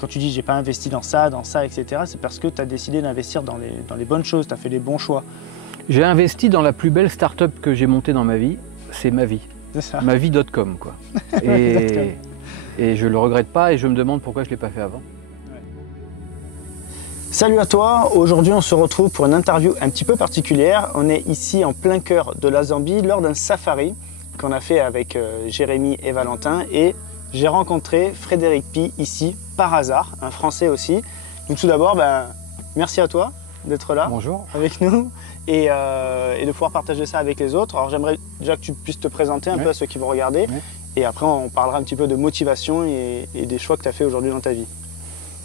Quand tu dis j'ai pas investi dans ça, etc., c'est parce que tu as décidé d'investir dans les bonnes choses, tu as fait les bons choix. J'ai investi dans la plus belle start-up que j'ai montée dans ma vie, c'est ma vie. C'est ça. Mavie.com quoi. Et je le regrette pas et je me demande pourquoi je ne l'ai pas fait avant. Salut à toi, aujourd'hui on se retrouve pour une interview un petit peu particulière. On est ici en plein cœur de la Zambie lors d'un safari qu'on a fait avec Jérémy et Valentin, et j'ai rencontré Frédéric Pi ici par hasard, un Français aussi. Donc tout d'abord, merci à toi d'être là. Bonjour. Avec nous et de pouvoir partager ça avec les autres. Alors j'aimerais déjà que tu puisses te présenter un peu à ceux qui vont regarder, et après on parlera un petit peu de motivation et des choix que tu as fait aujourd'hui dans ta vie.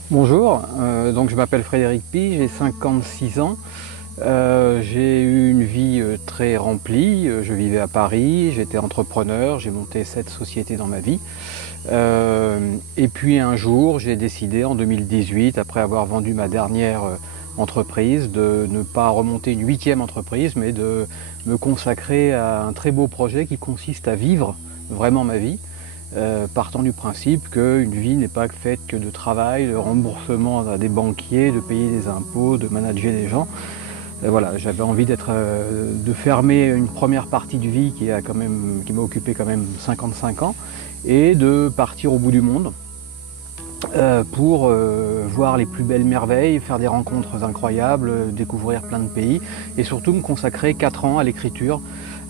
Bonjour, donc je m'appelle Frédéric Pi, j'ai 56 ans. J'ai eu une vie très remplie, je vivais à Paris, j'étais entrepreneur, j'ai monté 7 sociétés dans ma vie. Et puis un jour, j'ai décidé en 2018, après avoir vendu ma dernière entreprise, de ne pas remonter une 8e entreprise, mais de me consacrer à un très beau projet qui consiste à vivre vraiment ma vie, partant du principe qu'une vie n'est pas faite que de travail, de remboursement à des banquiers, de payer des impôts, de manager des gens. Voilà, j'avais envie de fermer une première partie de vie qui m'a occupé quand même 55 ans, et de partir au bout du monde pour voir les plus belles merveilles, faire des rencontres incroyables, découvrir plein de pays, et surtout me consacrer 4 ans à l'écriture,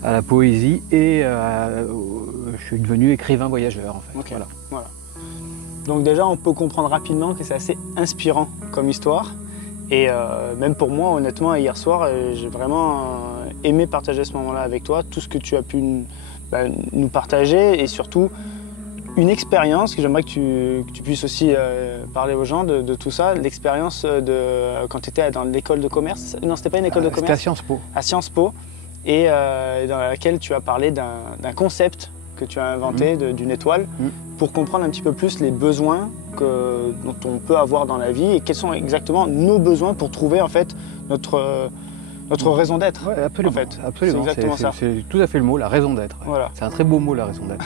à la poésie, et je suis devenu écrivain voyageur en fait. Okay. Voilà. Donc déjà on peut comprendre rapidement que c'est assez inspirant comme histoire. Et même pour moi, honnêtement, hier soir, j'ai vraiment aimé partager ce moment-là avec toi, tout ce que tu as pu nous partager, et surtout une expérience que j'aimerais que tu puisses aussi parler aux gens de tout ça, l'expérience de quand tu étais dans l'école de commerce. Non, c'était pas une école de commerce. C'était à Sciences Po. À Sciences Po, et dans laquelle tu as parlé d'un concept que tu as inventé, d'une étoile, pour comprendre un petit peu plus les besoins dont on peut avoir dans la vie, et quels sont exactement nos besoins pour trouver en fait notre raison d'être. Ouais, absolument. En fait. Absolument. C'est exactement ça. C'est tout à fait le mot, la raison d'être. Voilà. C'est un très beau mot, la raison d'être.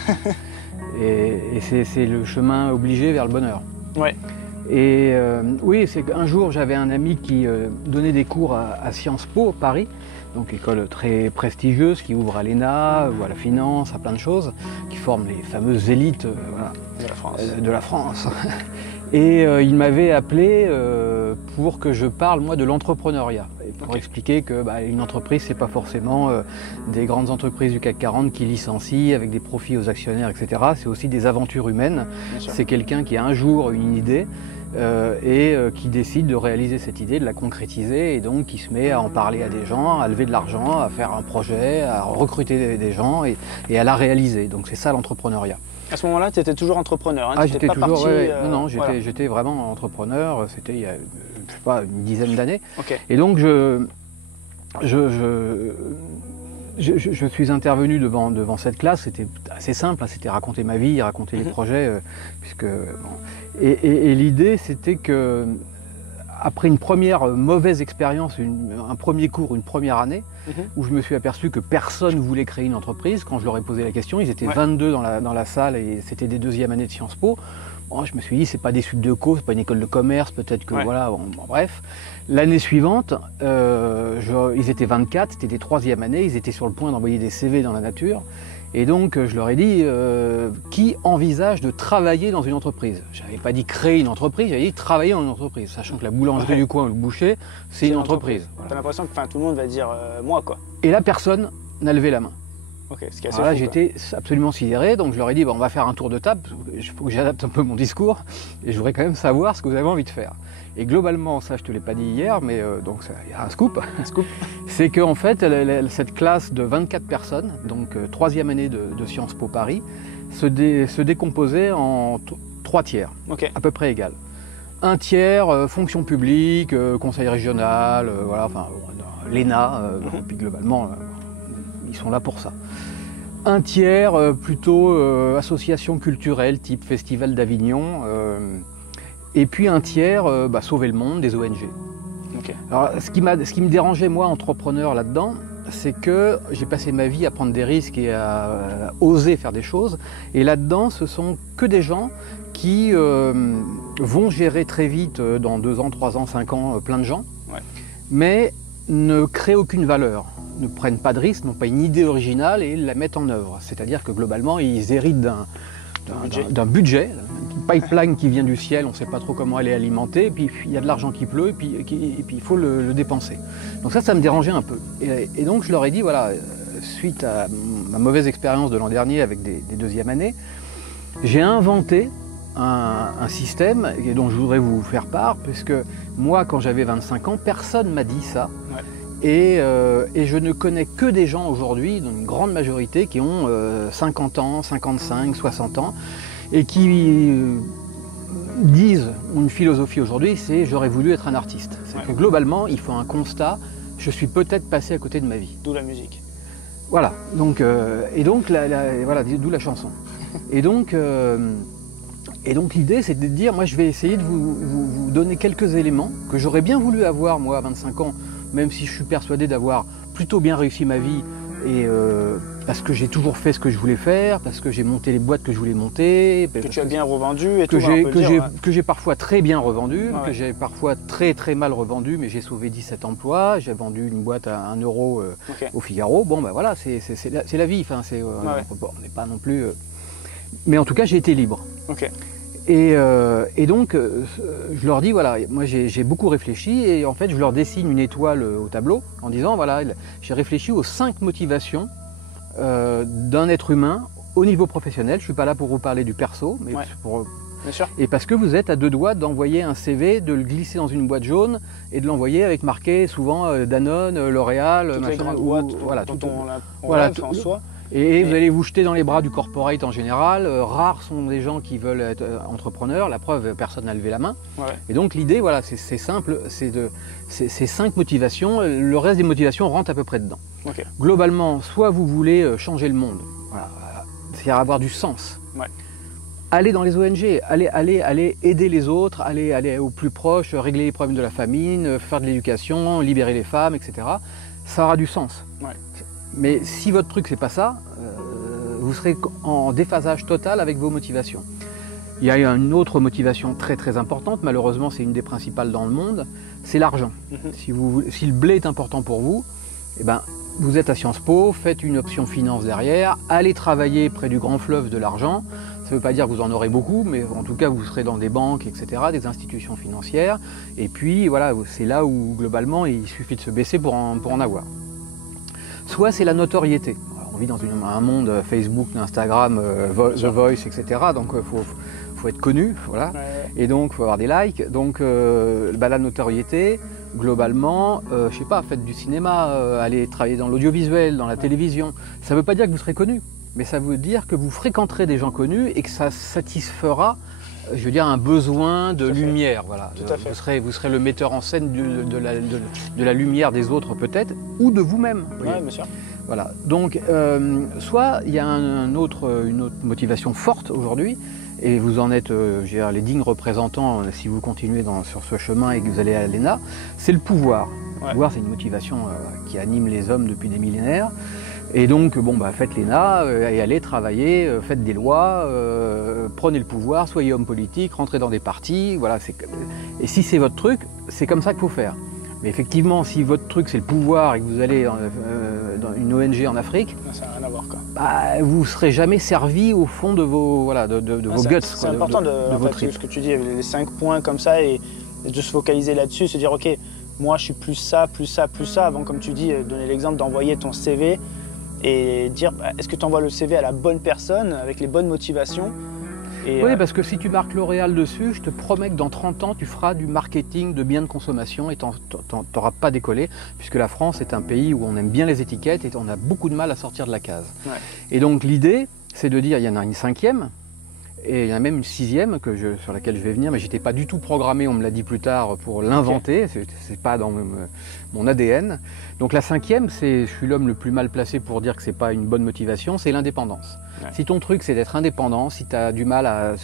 et c'est le chemin obligé vers le bonheur. Ouais. Et oui, c'est qu'un jour j'avais un ami qui donnait des cours à Sciences Po, Paris, donc école très prestigieuse qui ouvre à l'ENA, ou à la finance, à plein de choses, qui forment les fameuses élites de la France. Et il m'avait appelé pour que je parle moi de l'entrepreneuriat, pour expliquer que une entreprise c'est pas forcément des grandes entreprises du CAC 40 qui licencient avec des profits aux actionnaires, etc. C'est aussi des aventures humaines. C'est quelqu'un qui a un jour une idée qui décide de réaliser cette idée, de la concrétiser, et donc qui se met à en parler à des gens, à lever de l'argent, à faire un projet, à recruter des gens et à la réaliser. Donc c'est ça l'entrepreneuriat. À ce moment-là, tu étais toujours entrepreneur, hein, j'étais toujours, parti, non, j'étais vraiment entrepreneur, c'était il y a, je sais pas, une dizaine d'années. Okay. Et donc je suis intervenu devant cette classe, c'était assez simple, hein, c'était raconter ma vie, raconter les projets, et l'idée c'était que après une première mauvaise expérience, un premier cours, une première année, où je me suis aperçu que personne ne voulait créer une entreprise, quand je leur ai posé la question, ils étaient 22 dans la salle, et c'était des 2e années de Sciences Po. Bon, je me suis dit, c'est pas des suites de co, c'est pas une école de commerce, peut-être que voilà, bref. L'année suivante, ils étaient 24, c'était des 3e années, ils étaient sur le point d'envoyer des CV dans la nature. Et donc je leur ai dit, qui envisage de travailler dans une entreprise? Je n'avais pas dit créer une entreprise, j'avais dit travailler dans une entreprise, sachant que la boulangerie du coin ou le boucher, c'est une entreprise. T'as l'impression que tout le monde va dire moi quoi. Et là, personne n'a levé la main. Okay, ce qui est assez Alors là, fou, j'étais absolument sidéré, donc je leur ai dit, on va faire un tour de table, il faut que j'adapte un peu mon discours, et je voudrais quand même savoir ce que vous avez envie de faire. Et globalement, ça je te l'ai pas dit hier, mais donc il y a un scoop. C'est qu'en fait, cette classe de 24 personnes, donc 3e année de Sciences Po Paris, se décomposait en 3 tiers, à peu près égal. Un tiers, fonction publique, conseil régional, l'ENA, puis globalement, ils sont là pour ça. Un tiers, plutôt association culturelle, type Festival d'Avignon, et puis un tiers, sauver le monde, des ONG. Alors, ce qui me dérangeait, moi, entrepreneur là-dedans, c'est que j'ai passé ma vie à prendre des risques et à oser faire des choses. Et là-dedans, ce sont que des gens qui vont gérer très vite, dans 2 ans, 3 ans, 5 ans, plein de gens, mais ne créent aucune valeur, ne prennent pas de risque, n'ont pas une idée originale et la mettent en œuvre. C'est-à-dire que globalement, ils héritent d'un budget, une pipeline qui vient du ciel, on ne sait pas trop comment elle est alimentée, et puis il y a de l'argent qui pleut, et puis il faut le dépenser. Donc ça me dérangeait un peu. Et donc je leur ai dit, voilà, suite à ma mauvaise expérience de l'an dernier avec des deuxièmes années, j'ai inventé un système dont je voudrais vous faire part, puisque moi, quand j'avais 25 ans, personne ne m'a dit ça. Et je ne connais que des gens aujourd'hui, dans une grande majorité, qui ont 50 ans, 55, 60 ans, et qui disent, une philosophie aujourd'hui, c'est « j'aurais voulu être un artiste ». C'est que globalement, il faut un constat, je suis peut-être passé à côté de ma vie. D'où la musique. Voilà, donc, voilà, d'où la chanson. Et donc l'idée, c'est de dire, moi je vais essayer de vous donner quelques éléments que j'aurais bien voulu avoir, moi, à 25 ans, même si je suis persuadé d'avoir plutôt bien réussi ma vie, et parce que j'ai toujours fait ce que je voulais faire, parce que j'ai monté les boîtes que je voulais monter. Que tu as bien revendu et tout. Que j'ai parfois très bien revendu, que j'ai parfois très très mal revendu, mais j'ai sauvé 17 emplois, j'ai vendu une boîte à 1 euro au Figaro. Bon ben voilà, c'est la vie, enfin, on n'est pas non plus... Mais en tout cas, j'ai été libre. Et donc, je leur dis, voilà, moi j'ai beaucoup réfléchi, et en fait, je leur dessine une étoile au tableau, en disant, voilà, j'ai réfléchi aux 5 motivations d'un être humain au niveau professionnel. Je ne suis pas là pour vous parler du perso, mais Bien sûr. Et parce que vous êtes à 2 doigts d'envoyer un CV, de le glisser dans une boîte jaune, et de l'envoyer avec marqué souvent Danone, L'Oréal, toutes machin, les grandes boîtes, voilà, tout en soi. Et vous allez vous jeter dans les bras du corporate en général. Rares sont les gens qui veulent être entrepreneurs. La preuve, personne n'a levé la main. Et donc l'idée, voilà, c'est simple, c'est 5 motivations. Le reste des motivations rentre à peu près dedans. Globalement, soit vous voulez changer le monde, voilà, c'est-à-dire avoir du sens. Aller dans les ONG, aller aider les autres, aller au plus proche, régler les problèmes de la famine, faire de l'éducation, libérer les femmes, etc. Ça aura du sens. Mais si votre truc c'est pas ça, vous serez en déphasage total avec vos motivations. Il y a une autre motivation très très importante, malheureusement c'est une des principales dans le monde, c'est l'argent. Si le blé est important pour vous, eh ben, vous êtes à Sciences Po, faites une option finance derrière, allez travailler près du grand fleuve de l'argent. Ça ne veut pas dire que vous en aurez beaucoup, mais en tout cas vous serez dans des banques, etc., des institutions financières. Et puis voilà, c'est là où globalement il suffit de se baisser pour en avoir. Soit c'est la notoriété. Alors, on vit dans un monde Facebook, Instagram, The Voice, etc. Donc faut être connu, voilà. Et donc il faut avoir des likes. Donc la notoriété, globalement, je sais pas, faites du cinéma, allez travailler dans l'audiovisuel, dans la télévision. Ça ne veut pas dire que vous serez connu, mais ça veut dire que vous fréquenterez des gens connus et que ça satisfera, je veux dire, un besoin de lumière. Voilà. Vous serez le metteur en scène de la lumière des autres peut-être, ou de vous-même. Bien sûr. Voilà. Donc, soit il y a une autre motivation forte aujourd'hui, et vous en êtes les dignes représentants si vous continuez sur ce chemin et que vous allez à l'ENA, c'est le pouvoir. Le pouvoir, c'est une motivation qui anime les hommes depuis des millénaires. Et donc, faites l'ENA et allez travailler, faites des lois, prenez le pouvoir, soyez homme politique, rentrez dans des partis. Voilà, et si c'est votre truc, c'est comme ça qu'il faut faire. Mais effectivement, si votre truc c'est le pouvoir et que vous allez dans une ONG en Afrique, ça n'a rien à voir, quoi. Vous ne serez jamais servi au fond de vos, vos guts. C'est important ce que tu dis, les 5 points comme ça, et de se focaliser là-dessus, se dire ok, moi je suis plus ça, plus ça, plus ça, avant, comme tu dis, donner l'exemple d'envoyer ton CV et dire est-ce que tu envoies le CV à la bonne personne, avec les bonnes motivations. Oui, parce que si tu marques L'Oréal dessus, je te promets que dans 30 ans, tu feras du marketing de biens de consommation et tu n'auras pas décollé, puisque la France est un pays où on aime bien les étiquettes et on a beaucoup de mal à sortir de la case. Et donc l'idée, c'est de dire, il y en a une 5e, et il y en a même une 6e sur laquelle je vais venir, mais je n'étais pas du tout programmé, on me l'a dit plus tard, pour l'inventer, c'est pas dans mon ADN. Donc la 5e, je suis l'homme le plus mal placé pour dire que c'est pas une bonne motivation, c'est l'indépendance. Si ton truc c'est d'être indépendant, si tu as du mal à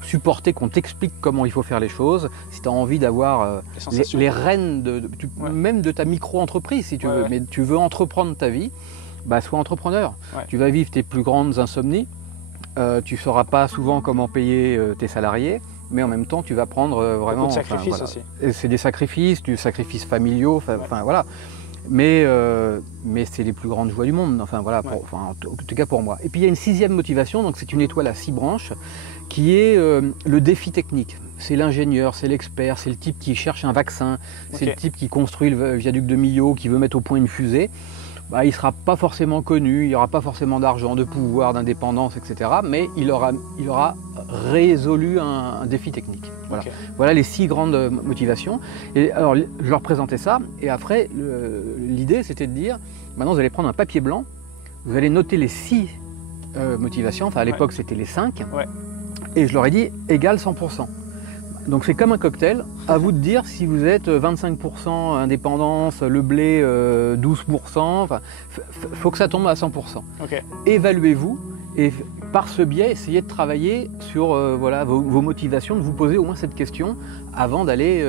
supporter qu'on t'explique comment il faut faire les choses, si tu as envie d'avoir les rênes même de ta micro-entreprise, si tu veux, mais tu veux entreprendre ta vie, sois entrepreneur. Tu vas vivre tes plus grandes insomnies, tu ne sauras pas souvent comment payer tes salariés, mais en même temps, tu vas prendre vraiment... Beaucoup de sacrifices aussi. C'est des sacrifices, du sacrifices familiaux, enfin voilà. Mais c'est les plus grandes joies du monde, enfin voilà, en tout cas pour moi. Et puis il y a une 6e motivation, donc c'est une étoile à 6 branches, qui est le défi technique. C'est l'ingénieur, c'est l'expert, c'est le type qui cherche un vaccin, c'est le type qui construit le viaduc de Millau, qui veut mettre au point une fusée. Bah, il ne sera pas forcément connu, il n'y aura pas forcément d'argent, de pouvoir, d'indépendance, etc. Mais il aura résolu un défi technique. Voilà. Voilà les 6 grandes motivations. Et alors, je leur présentais ça, et après, l'idée, c'était de dire, maintenant, vous allez prendre un papier blanc, vous allez noter les 6 motivations, enfin à l'époque, c'était les 5, et je leur ai dit, égal 100%. Donc c'est comme un cocktail, à vous de dire si vous êtes 25% indépendance, le blé 12%, enfin, faut que ça tombe à 100%. Évaluez-vous et par ce biais, essayez de travailler sur voilà, vos motivations, de vous poser au moins cette question avant d'aller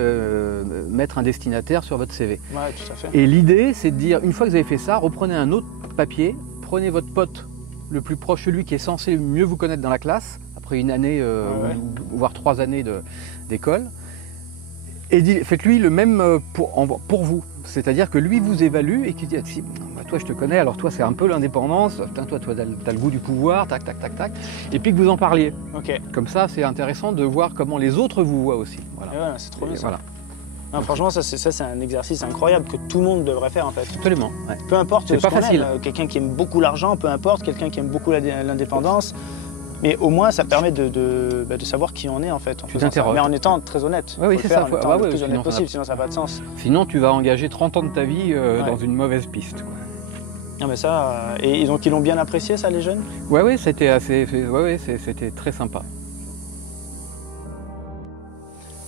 mettre un destinataire sur votre CV. Ouais, tout à fait. Et l'idée, c'est de dire, une fois que vous avez fait ça, reprenez un autre papier, prenez votre pote le plus proche, celui qui est censé mieux vous connaître dans la classe, après une année, voire 3 années d'école, et faites-lui le même pour vous. C'est-à-dire que lui vous évalue et qu'il dit toi je te connais, alors toi c'est un peu l'indépendance, toi t'as le goût du pouvoir, tac, tac, tac, tac, et puis que vous en parliez. Comme ça c'est intéressant de voir comment les autres vous voient aussi. Voilà. C'est trop bien ça. Voilà. Non, franchement, ça c'est un exercice incroyable que tout le monde devrait faire en fait. Absolument. Peu importe c'est pas facile. Quelqu'un qui aime beaucoup l'argent, peu importe, quelqu'un qui aime beaucoup l'indépendance. Mais au moins, ça permet de savoir qui on est en fait. Tu t'interroges. Mais en étant très honnête. Oui, c'est ça. En étant le plus honnête possible, sinon ça n'a pas de sens. Sinon, tu vas engager 30 ans de ta vie dans une mauvaise piste. Non, mais ça, et donc ils l'ont bien apprécié ça, les jeunes? Oui, c'était c'était très sympa.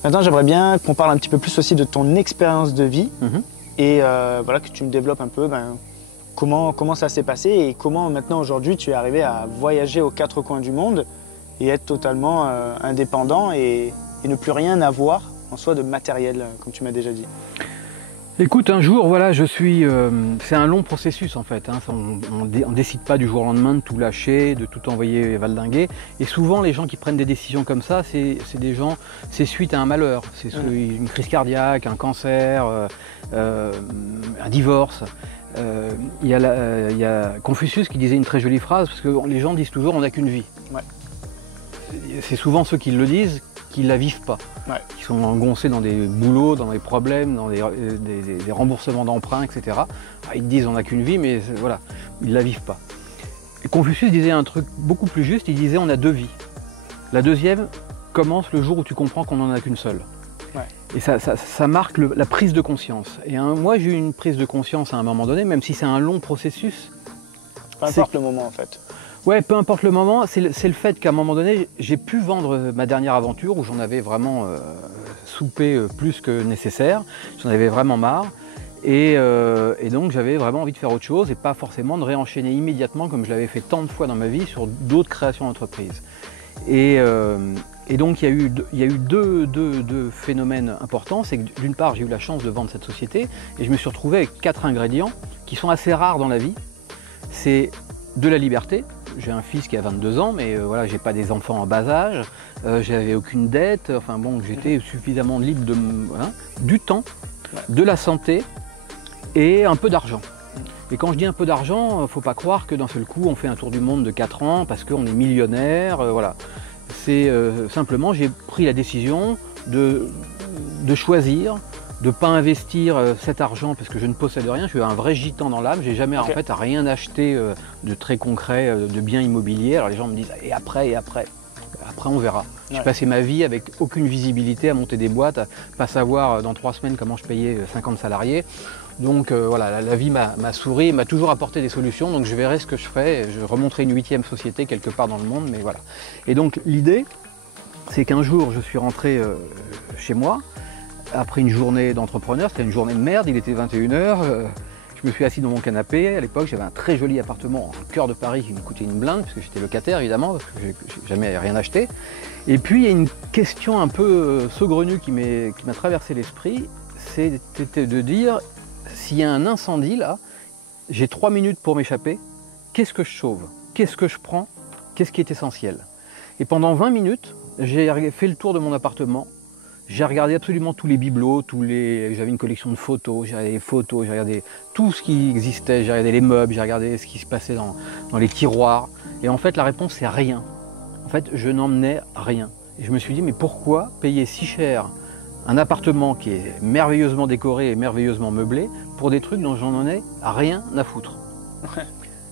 Maintenant, j'aimerais bien qu'on parle un petit peu plus aussi de ton expérience de vie et voilà, que tu me développes un peu comment ça s'est passé et comment maintenant aujourd'hui tu es arrivé à voyager aux 4 coins du monde et être totalement indépendant et ne plus rien avoir en soi de matériel, comme tu m'as déjà dit. Écoute, un jour, voilà, c'est un long processus en fait. Hein. On ne décide pas du jour au lendemain de tout lâcher, de tout envoyer valdinguer. Et souvent, les gens qui prennent des décisions comme ça, c'est suite à un malheur. C'est une crise cardiaque, un cancer, un divorce. Il y a Confucius qui disait une très jolie phrase, parce que les gens disent toujours on n'a qu'une vie. C'est souvent ceux qui le disent qui ne la vivent pas, qui sont engoncés dans des boulots, dans des problèmes, dans des remboursements d'emprunts, etc. Ils disent on n'a qu'une vie, mais voilà, ils ne la vivent pas. Et Confucius disait un truc beaucoup plus juste, il disait on a 2 vies. La deuxième commence le jour où tu comprends qu'on n'en a qu'une seule. Et ça marque la prise de conscience. Et moi j'ai eu une prise de conscience à un moment donné, même si c'est un long processus. Peu importe le moment en fait. Ouais, peu importe le moment, c'est le fait qu'à un moment donné, j'ai pu vendre ma dernière aventure où j'en avais vraiment soupé plus que nécessaire. J'en avais vraiment marre. Et donc j'avais vraiment envie de faire autre chose et pas forcément de réenchaîner immédiatement comme je l'avais fait tant de fois dans ma vie sur d'autres créations d'entreprises. Et donc il y a eu deux phénomènes importants. C'est que d'une part, j'ai eu la chance de vendre cette société et je me suis retrouvé avec 4 ingrédients qui sont assez rares dans la vie. C'est de la liberté. J'ai un fils qui a 22 ans, mais voilà, j'ai pas des enfants en bas âge, j'avais aucune dette, enfin bon, j'étais suffisamment libre du temps, de la santé et un peu d'argent. Et quand je dis un peu d'argent, faut pas croire que d'un seul coup on fait un tour du monde de 4 ans parce qu'on est millionnaire, voilà. C'est simplement, j'ai pris la décision de choisir, de ne pas investir cet argent parce que je ne possède rien, je suis un vrai gitan dans l'âme, j'ai jamais en fait rien acheté de très concret, de biens immobiliers. Alors les gens me disent et après on verra. J'ai passé ma vie avec aucune visibilité à monter des boîtes, à pas savoir dans 3 semaines comment je payais 50 salariés. Donc voilà, la vie m'a souri, m'a toujours apporté des solutions, donc je verrai ce que je ferai, je remonterai une 8e société quelque part dans le monde, mais voilà. Et donc l'idée, c'est qu'un jour je suis rentré chez moi, après une journée d'entrepreneur, c'était une journée de merde, il était 21 h, je me suis assis dans mon canapé. À l'époque, j'avais un très joli appartement au cœur de Paris qui me coûtait une blinde, parce que j'étais locataire évidemment, parce que j'ai jamais rien acheté. Et puis il y a une question un peu saugrenue qui m'a traversé l'esprit, c'était de dire, s'il y a un incendie là, j'ai 3 minutes pour m'échapper, qu'est-ce que je sauve? Qu'est-ce que je prends? qu'est-ce qui est essentiel. Et pendant 20 minutes, j'ai fait le tour de mon appartement. J'ai regardé absolument tous les bibelots, j'avais une collection de photos, j'ai regardé les photos, j'ai regardé tout ce qui existait, j'ai regardé les meubles, j'ai regardé ce qui se passait dans les tiroirs. Et en fait, la réponse, c'est rien. En fait, je n'emmenais rien. Et je me suis dit, mais pourquoi payer si cher un appartement qui est merveilleusement décoré et merveilleusement meublé pour des trucs dont j'en ai rien à foutre. Ouais.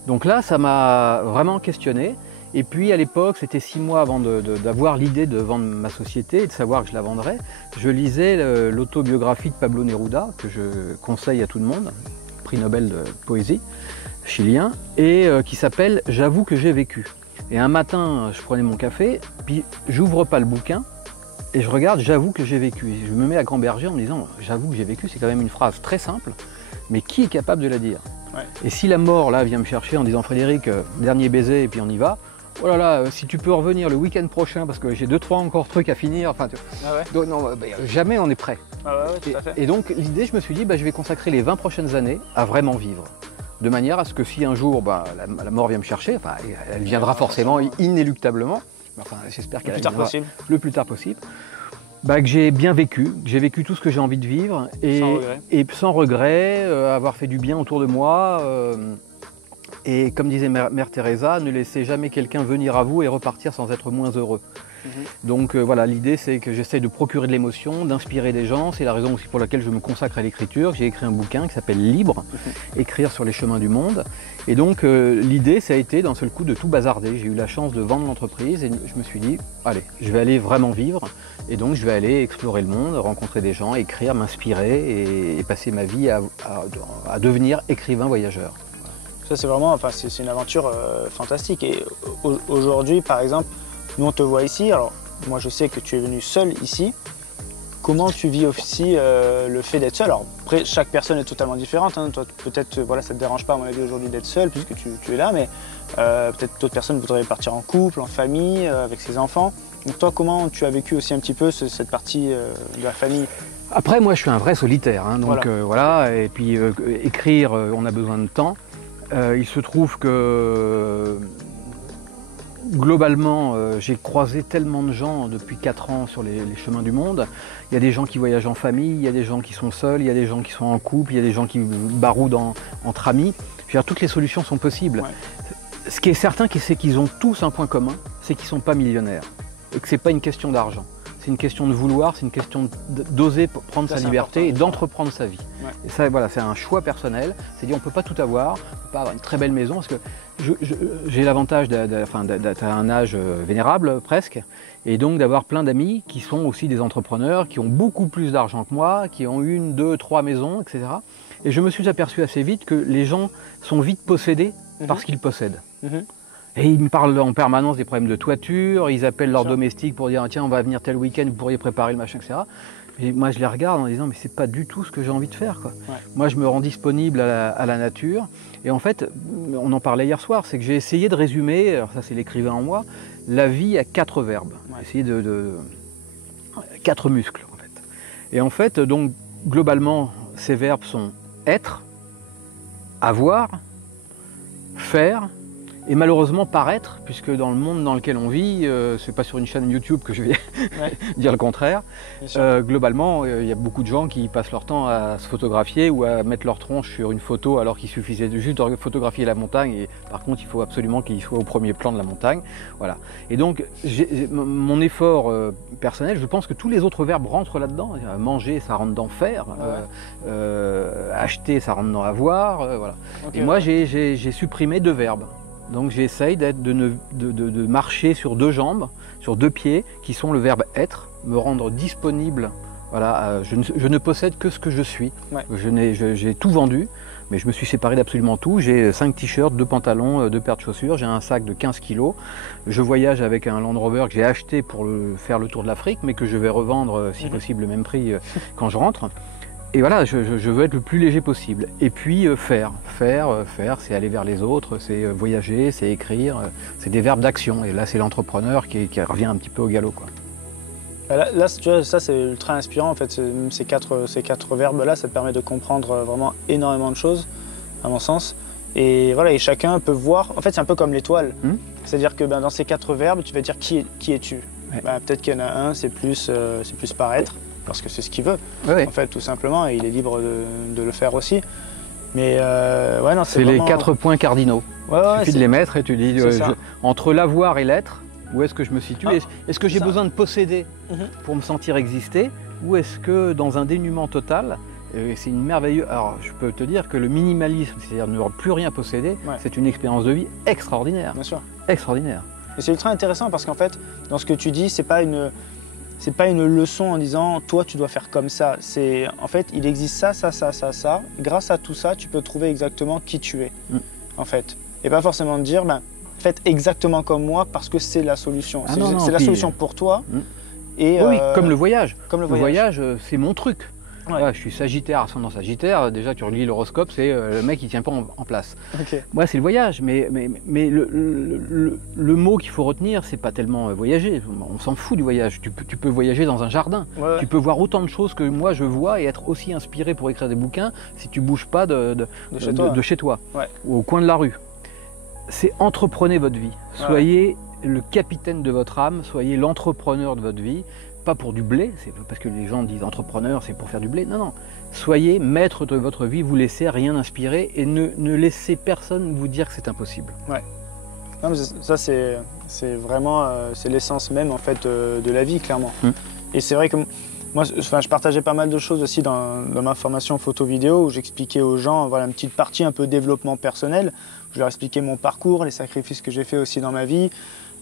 Donc là, ça m'a vraiment questionné. Et puis à l'époque, c'était 6 mois avant d'avoir l'idée de vendre ma société et de savoir que je la vendrais. Je lisais l'autobiographie de Pablo Neruda, que je conseille à tout le monde, prix Nobel de poésie, chilien, et qui s'appelle « J'avoue que j'ai vécu ». Et un matin, je prenais mon café, puis j'ouvre pas le bouquin, et je regarde « J'avoue que j'ai vécu ». Et je me mets à grand berger en me disant « J'avoue que j'ai vécu », c'est quand même une phrase très simple, mais qui est capable de la dire? Ouais. Et si la mort là vient me chercher en disant « Frédéric, dernier baiser et puis on y va », oh là là, si tu peux revenir le week-end prochain parce que j'ai 2-3 encore trucs à finir, enfin, Ah ouais. donc, non, jamais on est prêt. Ah ouais, tout à fait. Et donc l'idée, je me suis dit, je vais consacrer les 20 prochaines années à vraiment vivre. De manière à ce que si un jour la mort vient me chercher, enfin, elle viendra forcément, inéluctablement, enfin, j'espère qu'elle viendra le plus tard possible, que j'ai bien vécu, que j'ai vécu tout ce que j'ai envie de vivre et sans regret, avoir fait du bien autour de moi. Et comme disait Mère Teresa, ne laissez jamais quelqu'un venir à vous et repartir sans être moins heureux. Donc voilà, l'idée c'est que j'essaie de procurer de l'émotion, d'inspirer des gens. C'est la raison aussi pour laquelle je me consacre à l'écriture. J'ai écrit un bouquin qui s'appelle Libre, écrire sur les chemins du monde. Et donc l'idée, ça a été d'un seul coup de tout bazarder. J'ai eu la chance de vendre l'entreprise et je me suis dit, allez, je vais aller vraiment vivre. Et donc je vais aller explorer le monde, rencontrer des gens, écrire, m'inspirer et passer ma vie à devenir écrivain voyageur. Ça c'est vraiment, enfin, c'est une aventure fantastique. Et aujourd'hui, par exemple, nous on te voit ici. Alors moi je sais que tu es venu seul ici. Comment tu vis aussi le fait d'être seul? Alors après, chaque personne est totalement différente. Hein. Toi peut-être, voilà, ça te dérange pas à mon avis aujourd'hui d'être seul puisque tu es là, mais peut-être d'autres personnes voudraient partir en couple, en famille, avec ses enfants. Donc toi, comment tu as vécu aussi un petit peu cette partie de la famille? Après, moi je suis un vrai solitaire, hein, donc voilà. Et puis écrire, on a besoin de temps. Il se trouve que globalement, j'ai croisé tellement de gens depuis 4 ans sur les chemins du monde. Il y a des gens qui voyagent en famille, il y a des gens qui sont seuls, il y a des gens qui sont en couple, il y a des gens qui baroudent entre amis. Je veux dire, toutes les solutions sont possibles. Ouais. Ce qui est certain, c'est qu'ils ont tous un point commun, c'est qu'ils ne sont pas millionnaires et que ce n'est pas une question d'argent. C'est une question de vouloir, c'est une question d'oser prendre sa liberté et d'entreprendre sa vie. Ouais. Et ça, voilà, c'est un choix personnel. C'est-à-dire, on ne peut pas tout avoir, on ne peut pas avoir une très belle maison, parce que j'ai l'avantage d'être à un âge vénérable, presque, et donc d'avoir plein d'amis qui sont aussi des entrepreneurs, qui ont beaucoup plus d'argent que moi, qui ont 1, 2, 3 maisons, etc. Et je me suis aperçu assez vite que les gens sont vite possédés parce qu'ils possèdent. Et ils me parlent en permanence des problèmes de toiture, ils appellent leurs domestiques pour dire « tiens, on va venir tel week-end, vous pourriez préparer le machin, etc. » Et moi, je les regarde en disant « mais c'est pas du tout ce que j'ai envie de faire. » quoi. Ouais. Moi, je me rends disponible à la nature. Et en fait, on en parlait hier soir, c'est que j'ai essayé de résumer, alors ça c'est l'écrivain en moi, la vie à 4 verbes. Ouais. Essayer 4 muscles, en fait. Et en fait, donc, globalement, ces verbes sont être, avoir, faire, et malheureusement paraître, puisque dans le monde dans lequel on vit, c'est pas sur une chaîne YouTube que je vais dire le contraire. Globalement, il y a beaucoup de gens qui passent leur temps à se photographier ou à mettre leur tronche sur une photo alors qu'il suffisait juste de photographier la montagne. Et par contre, il faut absolument qu'il soit au premier plan de la montagne. Voilà. Et donc, mon effort personnel, je pense que tous les autres verbes rentrent là-dedans. Manger, ça rentre dans faire. Acheter, ça rentre dans avoir. Voilà. Okay, et moi, j'ai supprimé 2 verbes. Donc j'essaye de marcher sur 2 jambes, sur 2 pieds, qui sont le verbe être, me rendre disponible. Voilà, je ne possède que ce que je suis. Ouais. J'ai tout vendu, mais je me suis séparé d'absolument tout. J'ai 5 t-shirts, 2 pantalons, 2 paires de chaussures, j'ai un sac de 15 kilos. Je voyage avec un Land Rover que j'ai acheté pour faire le tour de l'Afrique, mais que je vais revendre, si possible, le même prix quand je rentre. Et voilà, je veux être le plus léger possible. Et puis faire, c'est aller vers les autres, c'est voyager, c'est écrire, c'est des verbes d'action. Et là, c'est l'entrepreneur qui revient un petit peu au galop, quoi. Là, tu vois, ça c'est ultra inspirant en fait. Ces quatre verbes-là, ça te permet de comprendre vraiment énormément de choses, à mon sens. Et voilà, et chacun peut voir. En fait, c'est un peu comme l'étoile. C'est-à-dire que dans ces 4 verbes, tu vas dire qui es-tu. Ouais. Peut-être qu'il y en a un, c'est plus paraître, parce que c'est ce qu'il veut, Ouais. en fait, tout simplement, et il est libre de le faire aussi. Mais ouais, non, c'est vraiment... les 4 points cardinaux. Ouais, Il suffit de les mettre et tu dis ça. entre l'avoir et l'être, où est-ce que je me situe? Ah, Est-ce que j'ai ça. besoin de posséder Mhm. pour me sentir exister? Ou est-ce que dans un dénuement total, c'est une merveilleuse... Alors je peux te dire que le minimalisme, c'est-à-dire ne plus rien posséder, Ouais. c'est une expérience de vie extraordinaire. Bien sûr. Extraordinaire. Et c'est ultra intéressant parce qu'en fait, dans ce que tu dis, c'est pas une leçon en disant toi tu dois faire comme ça. C'est en fait il existe ça. Grâce à tout ça, tu peux trouver exactement qui tu es. En fait, et pas forcément de dire faites exactement comme moi parce que c'est la solution. Ah c'est non, la solution pour toi. Et Oui, comme le voyage. Comme le Le voyage, c'est mon truc. Ouais. Voilà, je suis Sagittaire, ascendant Sagittaire. Déjà, tu relis l'horoscope, c'est le mec qui tient pas en place. Ok. Moi, c'est le voyage, mais le mot qu'il faut retenir, c'est pas tellement voyager. On s'en fout du voyage. Tu peux voyager dans un jardin. Ouais. Tu peux voir autant de choses que moi je vois et être aussi inspiré pour écrire des bouquins si tu bouges pas de chez toi, Ouais. ou au coin de la rue. C'est entreprenez votre vie. Soyez le capitaine de votre âme, soyez l'entrepreneur de votre vie. Pas pour du blé, c'est parce que les gens disent entrepreneur, c'est pour faire du blé. Non, non. Soyez maître de votre vie, vous laissez rien inspirer et ne laissez personne vous dire que c'est impossible. Ouais. Non, mais ça c'est vraiment c'est l'essence même en fait de la vie clairement. Et c'est vrai que moi, je partageais pas mal de choses aussi dans ma formation photo-vidéo où j'expliquais aux gens une petite partie un peu développement personnel. Je leur expliquais mon parcours, les sacrifices que j'ai fait aussi dans ma vie.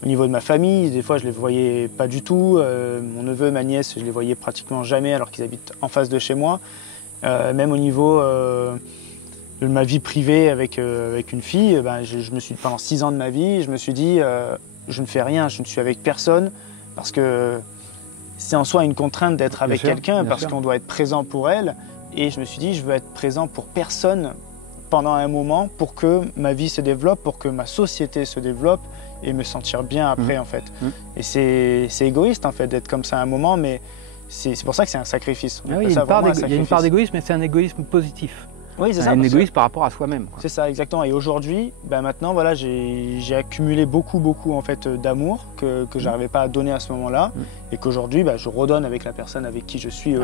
Au niveau de ma famille, des fois je les voyais pas du tout. Mon neveu, ma nièce, je les voyais pratiquement jamais alors qu'ils habitent en face de chez moi. Même au niveau de ma vie privée avec une fille, je me suis pendant 6 ans de ma vie, je me suis dit je ne fais rien, je ne suis avec personne parce que c'est en soi une contrainte d'être avec quelqu'un parce qu'on doit être présent pour elle. Et je me suis dit je veux être présent pour personne pendant un moment pour que ma vie se développe, pour que ma société se développe et me sentir bien après en fait. Et c'est égoïste en fait d'être comme ça à un moment, mais c'est pour ça que c'est un sacrifice. Ah oui, il y a une part d'égoïsme, mais c'est un égoïsme positif. Oui, c'est ça. Un égoïsme par rapport à soi-même. C'est ça, exactement. Et aujourd'hui, maintenant, voilà, j'ai accumulé beaucoup en fait d'amour que j'arrivais pas à donner à ce moment-là, et qu'aujourd'hui, je redonne avec la personne avec qui je suis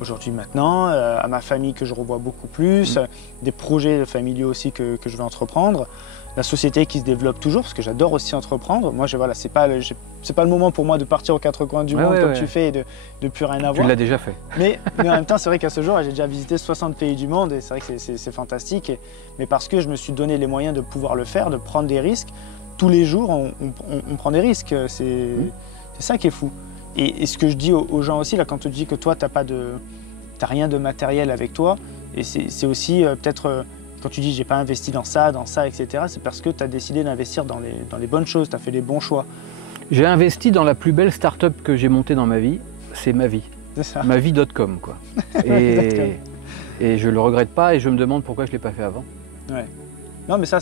aujourd'hui maintenant, à ma famille que je revois beaucoup plus, des projets familiaux aussi que je vais entreprendre. La société qui se développe toujours, parce que j'adore aussi entreprendre. Moi, c'est pas le moment pour moi de partir aux 4 coins du monde comme tu fais et de plus rien avoir. Tu l'as déjà fait. Mais en même temps, c'est vrai qu'à ce jour, j'ai déjà visité 60 pays du monde et c'est vrai que c'est fantastique. Mais parce que je me suis donné les moyens de pouvoir le faire, de prendre des risques. Tous les jours, on prend des risques. C'est ça qui est fou. Et ce que je dis aux gens aussi, là, quand tu dis que toi, t'as rien de matériel avec toi, et c'est aussi peut-être... Quand tu dis j'ai pas investi dans ça, etc., c'est parce que tu as décidé d'investir dans les bonnes choses, tu as fait les bons choix. J'ai investi dans la plus belle start-up que j'ai montée dans ma vie, c'est ma vie. C'est ça. Mavie.com quoi. Et je le regrette pas et je me demande pourquoi je l'ai pas fait avant. Ouais. Non mais ça,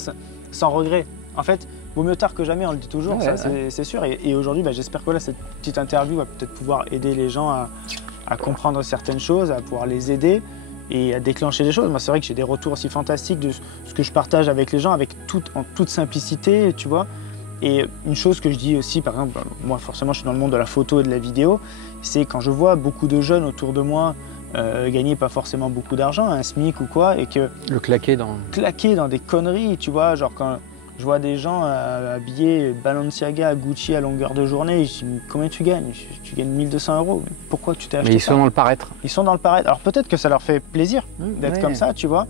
sans regret. En fait, vaut mieux tard que jamais, on le dit toujours, c'est sûr. Et aujourd'hui, j'espère que cette petite interview va peut-être pouvoir aider les gens à comprendre certaines choses, à pouvoir les aider et à déclencher des choses. Moi, c'est vrai que j'ai des retours aussi fantastiques de ce que je partage avec les gens, en toute simplicité, tu vois. Et une chose que je dis aussi, par exemple, moi forcément je suis dans le monde de la photo et de la vidéo, c'est quand je vois beaucoup de jeunes autour de moi gagner pas forcément beaucoup d'argent, un SMIC ou quoi, et que... Claquer dans des conneries, tu vois, genre quand je vois des gens habillés Balenciaga, Gucci à longueur de journée, je dis combien tu gagnes? Tu gagnes 1 200 €. Pourquoi tu t'es acheté ça? Mais ils sont dans le paraître. Ils sont dans le paraître. Alors peut-être que ça leur fait plaisir d'être comme ça, tu vois.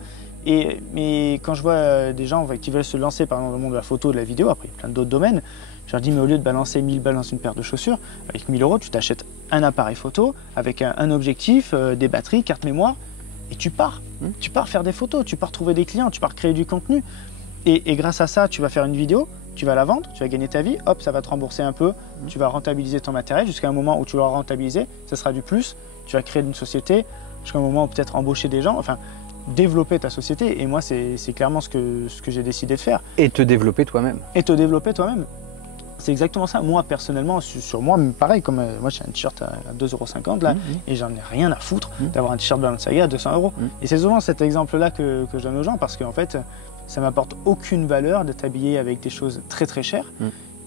Mais quand je vois des gens qui veulent se lancer par exemple dans le monde de la photo, de la vidéo, après il y a plein d'autres domaines, je leur dis mais au lieu de balancer 1000 balles dans une paire de chaussures, avec 1000 €, tu t'achètes un appareil photo avec un objectif, des batteries, carte mémoire, et tu pars. Tu pars faire des photos, tu pars trouver des clients, tu pars créer du contenu. Et grâce à ça, tu vas faire une vidéo, tu vas la vendre, tu vas gagner ta vie, hop, ça va te rembourser un peu, tu vas rentabiliser ton matériel jusqu'à un moment où tu l'auras rentabilisé, ça sera du plus, tu vas créer une société, jusqu'à un moment où peut-être embaucher des gens, enfin, développer ta société. Et moi, c'est clairement ce que j'ai décidé de faire. Et te développer toi-même. C'est exactement ça. Moi, personnellement, sur moi, pareil, comme moi, j'ai un t-shirt à 2,50 € là, et j'en ai rien à foutre d'avoir un t-shirt Balenciaga à 200 €. Et c'est souvent cet exemple-là que je donne aux gens, parce qu'en fait, ça m'apporte aucune valeur d'être habillé avec des choses très très chères.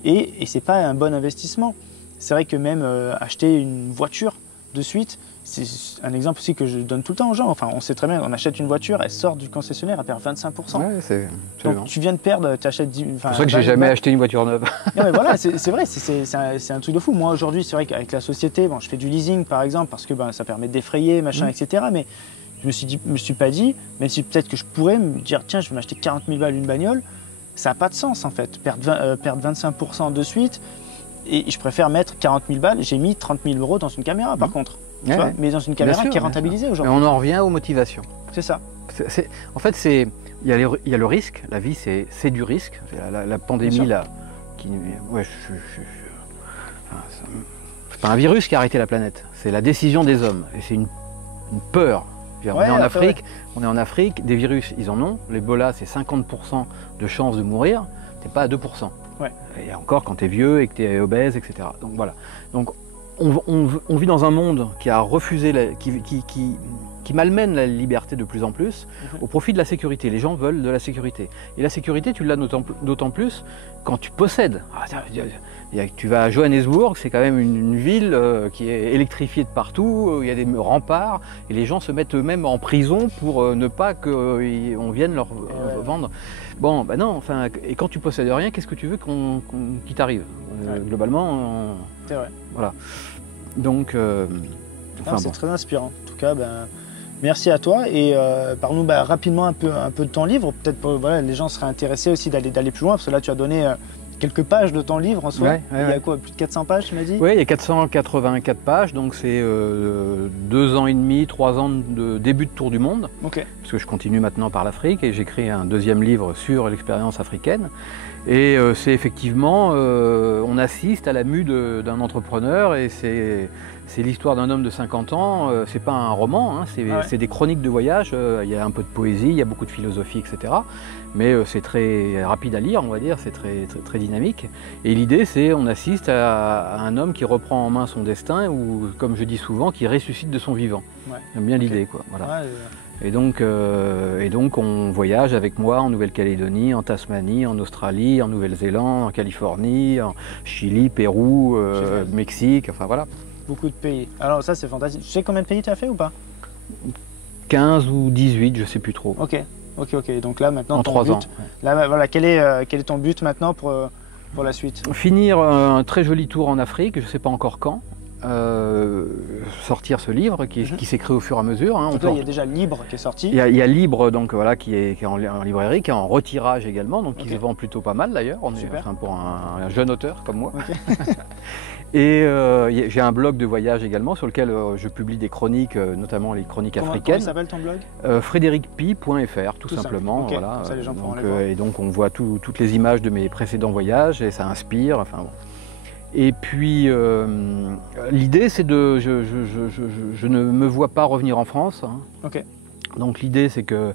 et c'est pas un bon investissement. C'est vrai que même acheter une voiture de suite, c'est un exemple aussi que je donne tout le temps aux gens. Enfin, on sait très bien, on achète une voiture, elle sort du concessionnaire, elle perd 25%. Ouais, donc tu viens de perdre, tu achètes 10... C'est pour ça que j'ai jamais acheté une voiture neuve. Non mais voilà, c'est vrai, c'est un truc de fou. Moi aujourd'hui, c'est vrai qu'avec la société, bon, je fais du leasing par exemple, parce que ça permet de défrayer, machin, etc. Mais je me suis pas dit, même si peut-être que je pourrais me dire, tiens, je vais m'acheter 40 000 balles une bagnole, ça n'a pas de sens en fait. Perdre 25% de suite, et je préfère mettre 40 000 balles, j'ai mis 30 000 € dans une caméra par contre. Tu vois, mais dans une caméra qui est rentabilisée aujourd'hui. On en revient aux motivations. C'est ça. En fait, il y a le risque, la vie c'est du risque. La pandémie là, c'est pas un virus qui a arrêté la planète, c'est la décision des hommes. Et c'est une peur. On est en Afrique, des virus ils en ont. L'Ebola c'est 50% de chance de mourir, t'es pas à 2%. Ouais. Et encore quand tu es vieux et que tu es obèse, etc. Donc voilà. Donc on vit dans un monde qui a refusé, qui malmène la liberté de plus en plus au profit de la sécurité. Les gens veulent de la sécurité. Et la sécurité, tu l'as d'autant plus quand tu possèdes. Tu vas à Johannesburg, c'est quand même une ville qui est électrifiée de partout, il y a des remparts, et les gens se mettent eux-mêmes en prison pour ne pas qu'on vienne leur vendre. Bon, ben non, enfin, et quand tu possèdes rien, qu'est-ce que tu veux qui t'arrive globalement, c'est vrai. Voilà. Donc, c'est très inspirant. En tout cas, merci à toi et parle-nous rapidement un peu de ton livre. Peut-être les gens seraient intéressés aussi d'aller plus loin, parce que là, tu as donné quelques pages de ton livre en soi. Il y a quoi, plus de 400 pages, tu m'as dit? Oui, il y a 484 pages, donc c'est 2 ans et demi, 3 ans de début de tour du monde. Okay. Parce que je continue maintenant par l'Afrique et j'écris un deuxième livre sur l'expérience africaine. Et c'est effectivement, on assiste à la mue d'un entrepreneur et c'est l'histoire d'un homme de 50 ans, c'est pas un roman, hein, c'est des chroniques de voyage, il y a un peu de poésie, il y a beaucoup de philosophie, etc. Mais c'est très rapide à lire, on va dire, c'est très dynamique. Et l'idée, c'est on assiste à un homme qui reprend en main son destin ou, comme je dis souvent, qui ressuscite de son vivant. J'aime bien l'idée, quoi. Voilà. Et donc on voyage avec moi en Nouvelle-Calédonie, en Tasmanie, en Australie, en Nouvelle-Zélande, en Californie, en Chili, Pérou, Mexique, enfin voilà. Beaucoup de pays. Alors ça c'est fantastique. Tu sais combien de pays tu as fait ou pas? 15 ou 18, je sais plus trop. Ok. Donc là maintenant en 3 ans. Là voilà, quel est ton but maintenant pour la suite? Finir un très joli tour en Afrique, je ne sais pas encore quand. Sortir ce livre qui s'écrit au fur et à mesure. Hein. Donc là, il y a déjà Libre qui est sorti. Il y a Libre donc, voilà, qui est en librairie, qui est en retirage également, donc qui se vend plutôt pas mal d'ailleurs. On est pour un jeune auteur comme moi. Et j'ai un blog de voyage également sur lequel je publie des chroniques, notamment les chroniques africaines. Comment s'appelle ton blog? Frédéricpi.fr tout simplement. Voilà. Ça, les gens pourront aller voir. Et donc on voit toutes les images de mes précédents voyages et ça inspire. Enfin, bon. Et puis l'idée c'est je ne me vois pas revenir en France. Hein. Okay. Donc l'idée c'est que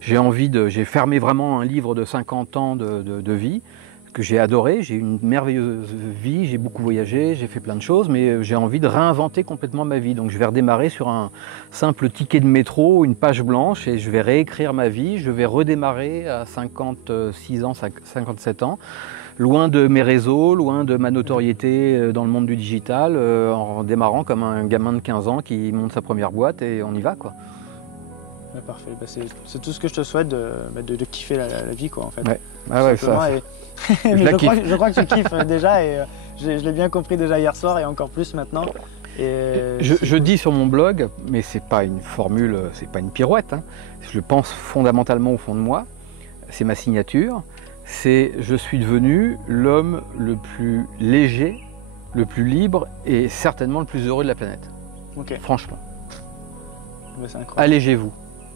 j'ai fermé vraiment un livre de 50 ans de vie que j'ai adoré, j'ai eu une merveilleuse vie, j'ai beaucoup voyagé, j'ai fait plein de choses, mais j'ai envie de réinventer complètement ma vie. Donc je vais redémarrer sur un simple ticket de métro, une page blanche, et je vais réécrire ma vie, je vais redémarrer à 56 ans, 57 ans, loin de mes réseaux, loin de ma notoriété dans le monde du digital, en démarrant comme un gamin de 15 ans qui monte sa première boîte et on y va, quoi. Parfait, c'est tout ce que je te souhaite de kiffer la vie, quoi, en fait. Ouais. Ah ouais, ça. Je crois que tu kiffes déjà et je l'ai bien compris déjà hier soir et encore plus maintenant. Je dis sur mon blog, mais c'est pas une formule, c'est pas une pirouette, hein. Je pense fondamentalement au fond de moi, c'est ma signature, c'est je suis devenu l'homme le plus léger, le plus libre et certainement le plus heureux de la planète. Okay. Franchement. C'est incroyable. Allégez-vous.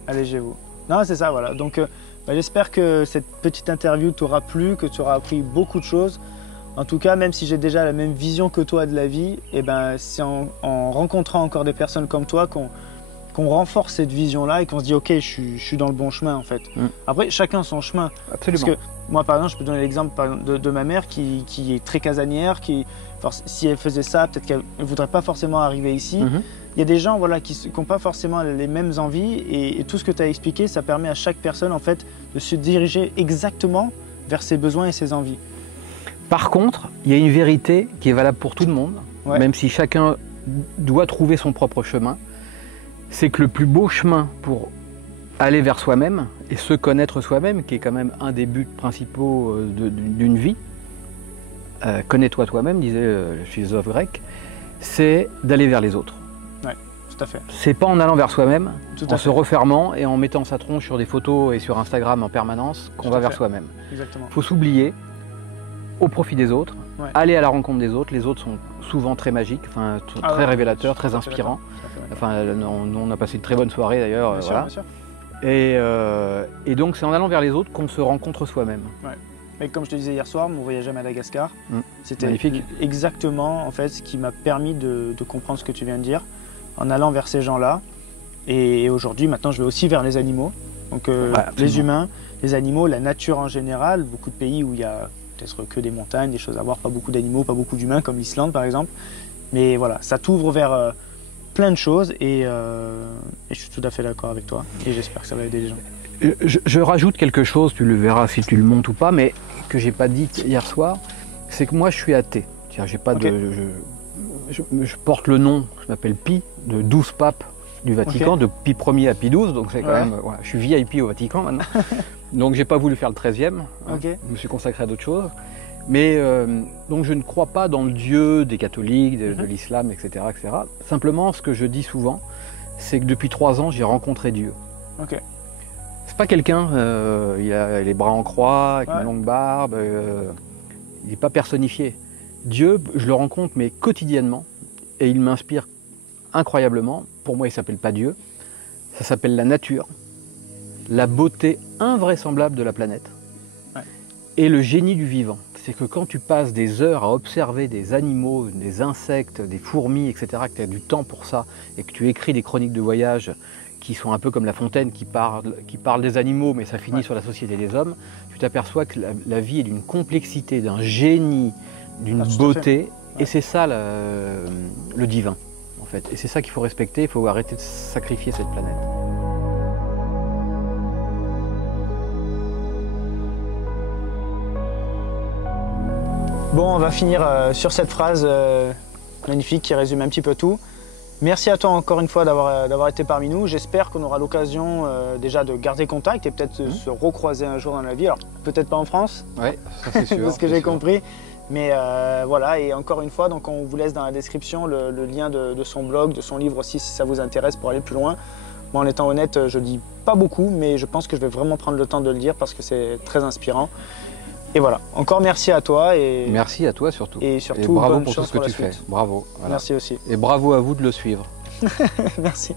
Allégez-vous. Non, c'est ça, voilà. Donc, j'espère que cette petite interview t'aura plu, que tu auras appris beaucoup de choses. En tout cas, même si j'ai déjà la même vision que toi de la vie, c'est en rencontrant encore des personnes comme toi qu'on renforce cette vision-là et qu'on se dit « Ok, je suis dans le bon chemin, en fait. » Après, chacun son chemin. Absolument. Parce que moi, par exemple, je peux donner l'exemple de ma mère qui est très casanière, si elle faisait ça, peut-être qu'elle ne voudrait pas forcément arriver ici. Il y a des gens qui n'ont pas forcément les mêmes envies et tout ce que tu as expliqué, ça permet à chaque personne en fait, de se diriger exactement vers ses besoins et ses envies. Par contre, il y a une vérité qui est valable pour tout le monde, même si chacun doit trouver son propre chemin. C'est que le plus beau chemin pour aller vers soi-même et se connaître soi-même, qui est quand même un des buts principaux d'une vie, connais-toi toi-même, disait le philosophe grec, c'est d'aller vers les autres. Oui, tout à fait. C'est pas en allant vers soi-même, en se refermant et en mettant sa tronche sur des photos et sur Instagram en permanence qu'on va vers soi-même. Exactement. Il faut s'oublier au profit des autres, aller à la rencontre des autres. Les autres sont souvent très magiques, enfin, très révélateurs, très inspirants. Enfin, nous, on a passé une très bonne soirée d'ailleurs. Voilà. Et donc c'est en allant vers les autres qu'on se rencontre soi-même. Ouais. Et comme je te disais hier soir, mon voyage à Madagascar, c'était exactement en fait, ce qui m'a permis de comprendre ce que tu viens de dire, en allant vers ces gens-là. Et aujourd'hui, maintenant, je vais aussi vers les animaux. Donc les humains, les animaux, la nature en général, beaucoup de pays où il y a peut-être que des montagnes, des choses à voir, pas beaucoup d'animaux, pas beaucoup d'humains, comme l'Islande par exemple. Mais voilà, ça t'ouvre vers plein de choses et je suis tout à fait d'accord avec toi et j'espère que ça va aider les gens. Je rajoute quelque chose, tu le verras si tu le montes ou pas, mais que j'ai pas dit hier soir, c'est que moi je suis athée. J'ai pas je porte le nom, je m'appelle Pie, de 12 papes du Vatican, de Pie Ier à Pie XII, donc c'est quand même, je suis VIP au Vatican maintenant. Donc j'ai pas voulu faire le 13e, je me suis consacré à d'autres choses. Mais donc je ne crois pas dans le Dieu des catholiques, de l'islam, etc., etc. Simplement, ce que je dis souvent, c'est que depuis 3 ans, j'ai rencontré Dieu. C'est pas quelqu'un, il a les bras en croix, avec une longue barbe, il n'est pas personnifié. Dieu, je le rencontre, mais quotidiennement, et il m'inspire incroyablement. Pour moi, il ne s'appelle pas Dieu, ça s'appelle la nature, la beauté invraisemblable de la planète, et le génie du vivant. C'est que quand tu passes des heures à observer des animaux, des insectes, des fourmis, etc., que tu as du temps pour ça, et que tu écris des chroniques de voyage qui sont un peu comme La Fontaine, qui parle des animaux, mais ça finit sur la société des hommes, tu t'aperçois que la vie est d'une complexité, d'un génie, d'une beauté, et c'est ça le divin, en fait. Et c'est ça qu'il faut respecter, il faut arrêter de sacrifier cette planète. Bon, on va finir sur cette phrase magnifique qui résume un petit peu tout. Merci à toi encore une fois d'avoir été parmi nous. J'espère qu'on aura l'occasion déjà de garder contact et peut-être se recroiser un jour dans la vie. Alors peut-être pas en France, ça c'est sûr. C'est ce que j'ai compris. Mais voilà, et encore une fois, donc on vous laisse dans la description le lien de son blog, de son livre aussi si ça vous intéresse pour aller plus loin. Moi en étant honnête, je lis pas beaucoup, mais je pense que je vais vraiment prendre le temps de le lire parce que c'est très inspirant. Et voilà, encore merci à toi. Merci à toi surtout. Et surtout, bravo pour tout ce que tu fais. Bravo. Voilà. Merci aussi. Et bravo à vous de le suivre. Merci.